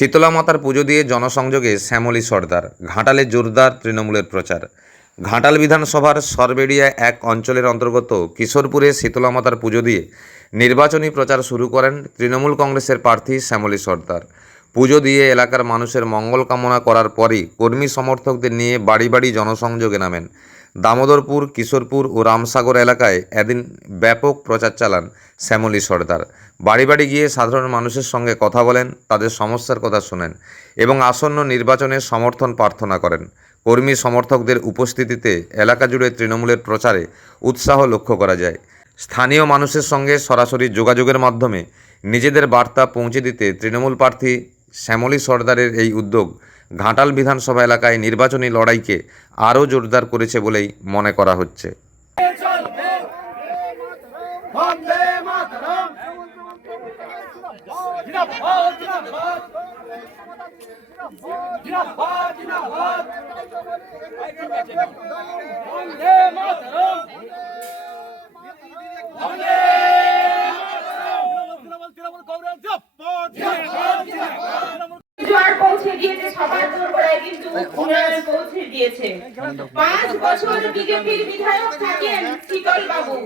শীতলা মাতার পুজো দিয়ে জনসংযোগে শ্যামলী সর্দার। ঘাটালে জোরদার তৃণমূলের প্রচার। ঘাটাল বিধানসভার সরবেড়িয়া এক অঞ্চলের অন্তর্গত কিশোরপুরে শীতলা মাতার পুজো দিয়ে নির্বাচনী প্রচার শুরু করেন তৃণমূল কংগ্রেসের প্রার্থী শ্যামলী সর্দার। পুজো দিয়ে এলাকার মানুষের মঙ্গল কামনা করার পরই কর্মী সমর্থকদের নিয়ে বাড়ি বাড়ি জনসংযোগে নামেন। দামোদরপুর, কিশোরপুর ও রামসাগর এলাকায় এদিন ব্যাপক প্রচার চালান শ্যামলী সর্দার। বাড়ি বাড়ি গিয়ে সাধারণ মানুষের সঙ্গে কথা বলেন, তাদের সমস্যার কথা শোনেন এবং আসন্ন নির্বাচনের সমর্থন প্রার্থনা করেন। কর্মী সমর্থকদের উপস্থিতিতে এলাকা জুড়ে তৃণমূলের প্রচারে উৎসাহ লক্ষ্য করা যায়। স্থানীয় মানুষের সঙ্গে সরাসরি যোগাযোগের মাধ্যমে নিজেদের বার্তা পৌঁছে দিতে তৃণমূল প্রার্থী শ্যামলী সর্দারের এই উদ্যোগ ঘাটাল বিধানসভা এলাকায় নির্বাচনী লড়াইকে আরও জোরদার করেছে বলেই মনে করা হচ্ছে। পৌঁছে দিয়েছে সবার দোরগোড়ায়, কিন্তু উন্নয়ন পৌঁছে দিয়েছে। 5 বছর বিজেপির বিধায়ক থাকেন শীতল বাবু,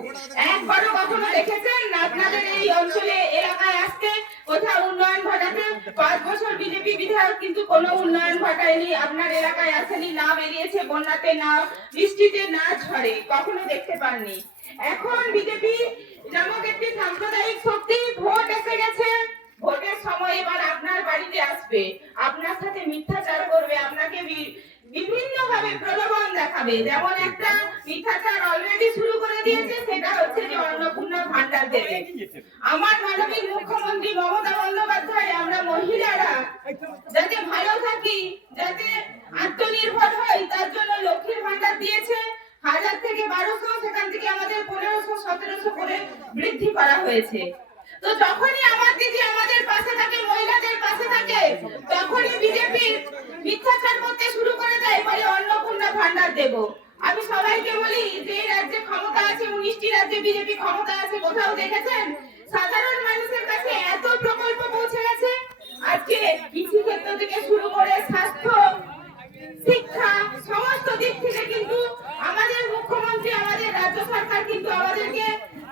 একবারও কখনো দেখেছেন আপনাদের এই অঞ্চলে এলাকায় আসতে কোথাও উন্নয়ন ঘটাতে? 5 বছর বিজেপি বিধায়ক কিন্তু কোনো উন্নয়ন ঘটায়নি, আপনার এলাকায় আসেনি, না বেরিয়েছে বন্যাতে, না বৃষ্টিতে, না ঝড়ে, কখনো দেখতে পাননি। এখন বিজেপি নামক একটি সাম্প্রদায়িক শক্তি, ভোট এসে গেছে, ভোটের সময় এবার আপনার বাড়িতে আসবে, আপনার সাথে মিথ্যাচার করবে, আপনাকে বিভিন্ন ভাবে প্রলোভন দেখাবে। যেমন একটা মিথ্যাচার অলরেডি শুরু করে দিয়েছে, সেটা হচ্ছে যে অন্নপূর্ণা ভান্ডার দেবে। আমার মাননীয় মুখ্যমন্ত্রী মমতা বন্দ্যোপাধ্যায় আমরা মহিলারা যাতে ভালো থাকি, যাতে আত্মনির্ভর হই, তার জন্য লক্ষ্মীর ভান্ডার দিয়েছে। 1000 থেকে 1200, সেখান থেকে আমাদের 1500 1700 করে বৃদ্ধি করা হয়েছে। তো যখনই আমার দিদি আমাদের পাশে থাকে, মহিলাদের পাশে থাকে, তখনই বিজেপি মিথ্যাচার করতে শুরু করে দেয়, বলে অন্নপূর্ণা ভান্ডার দেব। আমি সবাইকে বলি যে রাজ্যে ক্ষমতা আছে, 19টি রাজ্যে বিজেপি ক্ষমতা আছে, কোথাও দেখেছেন সাধারণ মানুষের কাছে এত প্রকল্প পৌঁছে গেছে? আজকে কৃষি ক্ষেত্র থেকে শুরু করে স্বাস্থ্য, শিক্ষা, সমস্ত দিক থেকে কিন্তু আমাদের মুখ্যমন্ত্রী, আমাদের রাজ্য সরকার কিন্তু আমাদেরকে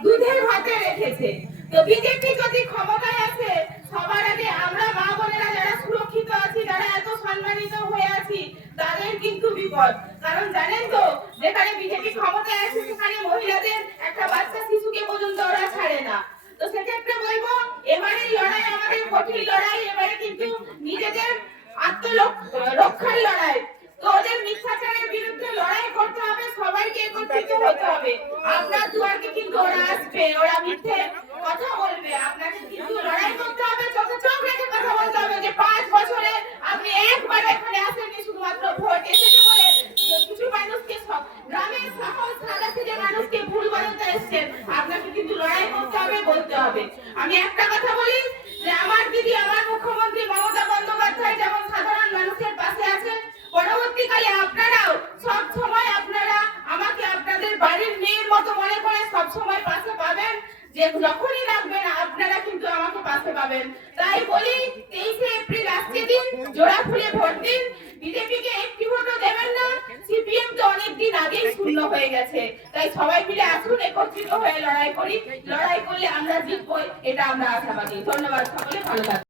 দুধের ভাতে রেখেছে। তো বিজেপি যদি ক্ষমতায় আসে, সবার আগে আমরা মা বোনেরা যারা সুরক্ষিত আছি, যারা এত সম্মানিত হয়ে আছি, তাদের কিন্তু বিপদ। কারণ জানেন তো, যেখানে বিজেপি ক্ষমতায় আসে সেখানে মহিলাদের একটা বাচ্চা শিশুকে পর্যন্ত ওরা ছাড়ে না। তো সেক্ষেত্রে বলবো, এবারে লড়াই আমাদের কঠিন লড়াই, এবারে কিন্তু নিজেদের আত্মরক্ষার লড়াই। তো ওদের মিথ্যাচারের বিরুদ্ধে লড়াই করতে হবে, সবাইকে একত্রিত হতে হবে। আপনার দুয়ারকে কিন্তু ওরা আসবে, ওরা মিথ্যে কথা বলবে, আপনাকে কিন্তু লড়াই করতে হবে, চোখে চোখ রেখে কথা বলতে হবে যে 5 বছরে আপনি একবার এখানে আসেননি, শুধুমাত্র ভোট এসেছে বলে কিছু মানুষকে, গ্রামের সহজ সাদা সিধে মানুষকে ভুল বানাতে এসেছেন। আপনাকে কিন্তু লড়াই করতে হবে, বলতে হবে। আমি একটা কথা বলি যে আমার দিদি, আমার মুখ্যমন্ত্রী মমতা বন্দ্যোপাধ্যায় যেমন সাধারণ মানুষের পাশে আছে, পরবর্তীকালে আপনারাও সব সময় আপনারা আমাকে আপনাদের বাড়ির মেয়ের মতো মনে করে সব সময় পাশে পাবেন, যে যখনই লাগবেন আপনারা কিন্তু আমাকে পাশে পাবেন। তাই বলি, 23শে এপ্রিল আসছে দিন, জোড়া ফুলে ভোট দিন। বিজেপিকে একটি ভোটও দেবেন না, সিপিএম তো অনেকদিন আগেই শূন্য হয়ে গেছে। তাই সবাই মিলে আসুন, একত্রিত হয়ে লড়াই করি, লড়াই করলে আমরা জিতবো, এটা আমরা আশাবাদী। ধন্যবাদ, সকলে ভালো থাকুন।